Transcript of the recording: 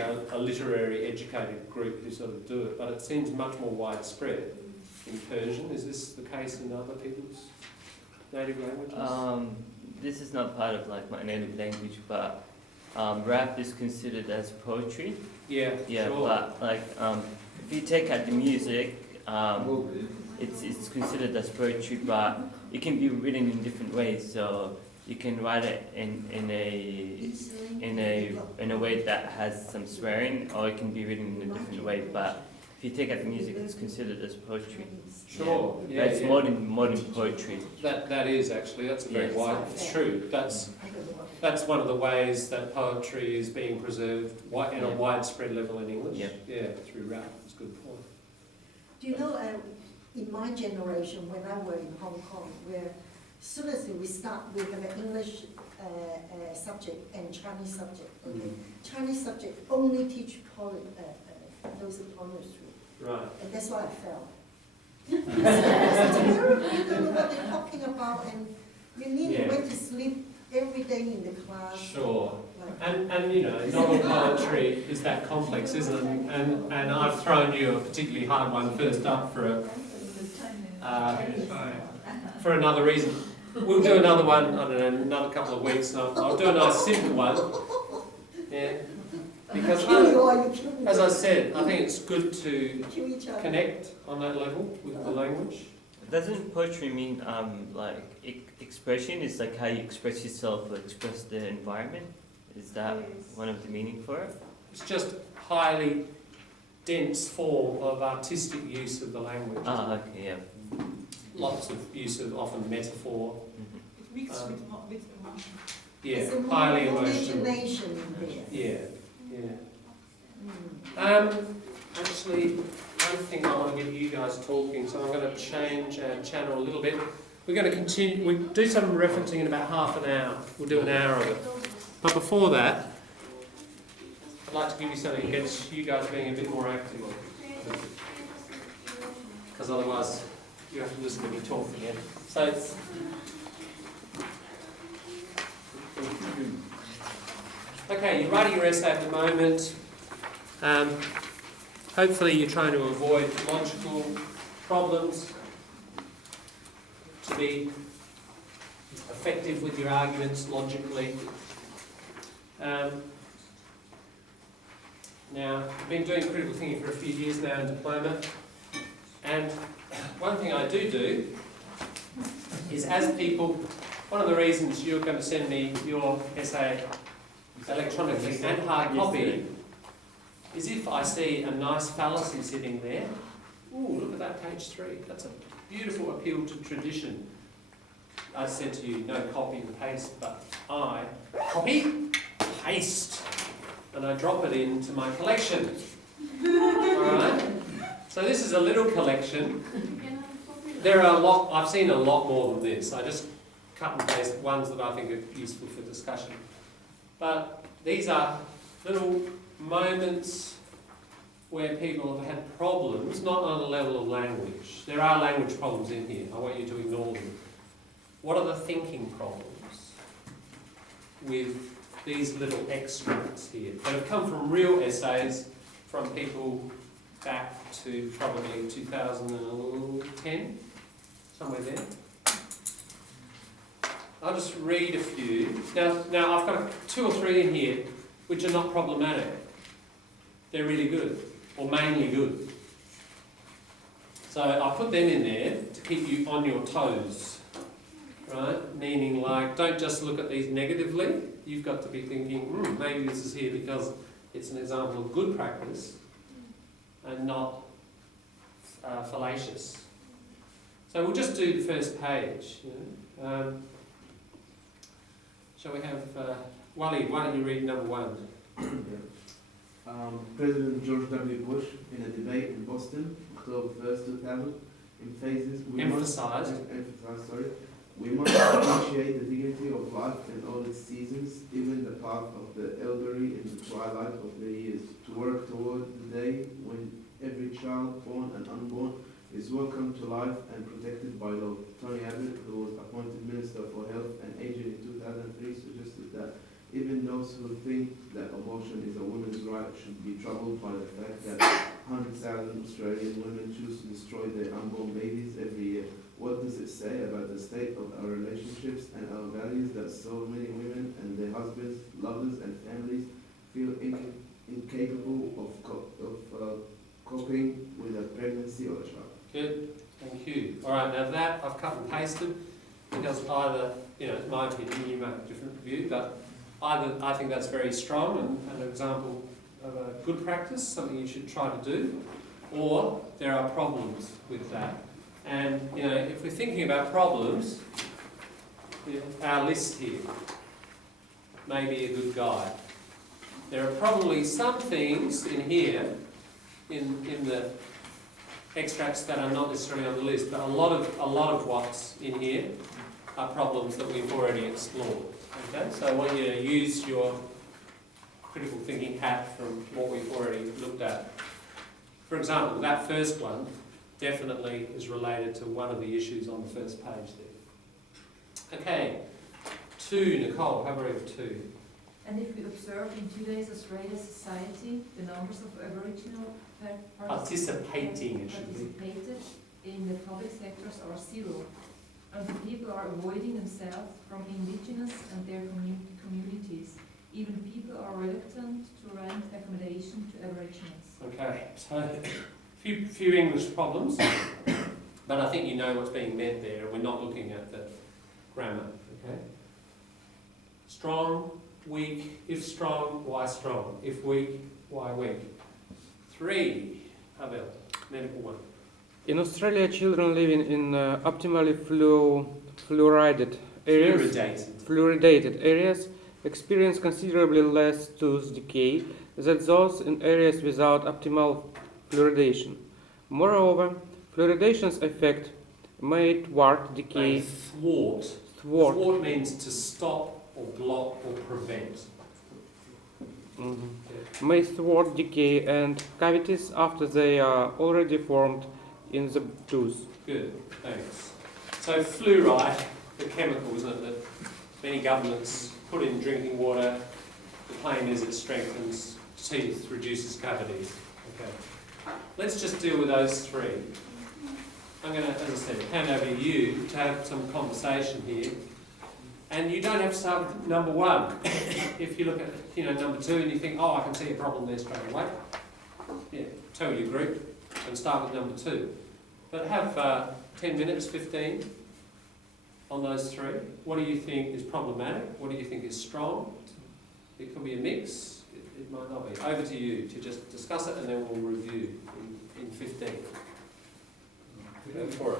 a literary educated group who sort of do it, but it seems much more widespread in Persian. Is this the case in other people's native languages? This is not part of like my native language, but rap is considered as poetry. Yeah, Yeah, sure. but like if you take out the music, it's considered as poetry, but it can be written in different ways. So you can write it in a way that has some swearing, or it can be written in a different way. But if you take out the music, it's considered as poetry. Sure. Yeah, it's modern poetry. That is actually, that's a very wide, it's true. That's one of the ways that poetry is being preserved in a widespread level in English. Yeah, through rap. That's a good point. Do you know, in my generation, when I were in Hong Kong, where as soon as we start, we have an English subject and Chinese subject. Okay, Chinese subject only teach those poetry. Right. And that's why I fell. It's terrible. You don't know what they're talking about, and you need went to sleep every day in the class. Sure. And you know, novel poetry is that complex, isn't it? And I've thrown you a particularly hard one first up for another reason. We'll do another one, I don't know, another couple of weeks, and I'll do a nice simple one. Yeah. Because, as I said, I think it's good to connect on that level with the language. Doesn't poetry mean like expression? It's like how you express yourself or express the environment? Is that one of the meaning for it? It's just highly dense form of artistic use of the language. Ah, okay, yeah. Lots of use of often metaphor. It mixes with emotion. Yeah, highly emotional. Yeah. Actually, I think I want to get you guys talking, so I'm going to change our channel a little bit. We're going to continue. We do some referencing in about half an hour. We'll do an hour of it. But before that, I'd like to give you something that gets you guys being a bit more active. Because otherwise, you have to listen to me talk again. So, okay, you're writing your essay at the moment. Hopefully you're trying to avoid logical problems to be effective with your arguments logically. Now, I've been doing critical thinking for a few years now in diploma, and one thing I do is, as people, one of the reasons you're going to send me your essay electronically and hard copy is if I see a nice fallacy sitting there. Ooh, look at that, page 3. That's a beautiful appeal to tradition. I said to you, no copy and paste, but I copy, paste, and I drop it into my collection. Alright? So this is a little collection. There are a lot, I've seen a lot more than this. I just cut and paste ones that I think are useful for discussion. But these are little moments where people have had problems, not on a level of language. There are language problems in here. I want you to ignore them. What are the thinking problems with these little extracts here that have come from real essays from people back to probably 2010, somewhere there? I'll just read a few. Now I've got 2 or 3 in here which are not problematic. They're really good, or mainly good. So I put them in there to keep you on your toes, right? Meaning, like, don't just look at these negatively. You've got to be thinking, maybe this is here because it's an example of good practice and not fallacious. So we'll just do the first page. Shall we have Wally? Why don't you read number 1? President George W. Bush, in a debate in Boston, October 1st, 2000, emphasized, we must appreciate the dignity of life in all its seasons, even the path of the elderly in the twilight of their years, to work toward the day when every child, born and unborn, is welcome to life and protected by law. Tony Abbott, who was appointed Minister for Health and Aging in 2003, suggested that Even those who think that abortion is a woman's right should be troubled by the fact that 100,000 Australian women choose to destroy their unborn babies every year. What does it say about the state of our relationships and our values that so many women and their husbands, lovers and families feel incapable of coping with a pregnancy or a child? Good, thank you. All right, now that I've cut and pasted because either, it's my opinion, you might have a different view, but either I think that's very strong and an example of a good practice, something you should try to do, or there are problems with that. And, if we're thinking about problems, our list here may be a good guide. There are probably some things in here, in the extracts that are not necessarily on the list, but a lot of what's in here are problems that we've already explored. Okay, so I want you to use your critical thinking hat from what we've already looked at. For example, that first one definitely is related to one of the issues on the first page there. Okay, 2, Nicole, how about 2? And if we observe in today's Australian society, the numbers of Aboriginal Participating, it should be. participated in the public sectors are 0. And the people are avoiding themselves from Indigenous and their communities. Even people are reluctant to rent accommodation to Aboriginals. Okay, so few English problems, but I think you know what's being meant there, and we're not looking at the grammar. Okay. Strong, weak. If strong, why strong? If weak, why weak? 3, Abel, medical one. In Australia, children living in optimally fluoridated areas experience considerably less tooth decay than those in areas without optimal fluoridation. Moreover, fluoridation's effect may thwart decay. Thwart means to stop or block or prevent. May thwart decay and cavities after they are already formed in the tooth. Good, thanks. So fluoride, the chemical, isn't it, that many governments put in drinking water. The claim is it strengthens teeth, reduces cavities. Okay. Let's just deal with those 3. I'm going to, as I said, hand over to you to have some conversation here. And you don't have to start with number 1. If you look at, number 2 and you think, I can see a problem there straight away. Yeah, tell your group and start with number 2. But have 10 minutes, 15 on those 3. What do you think is problematic? What do you think is strong? It could be a mix. It might not be. Over to you to just discuss it and then we'll review in 15. Go for it.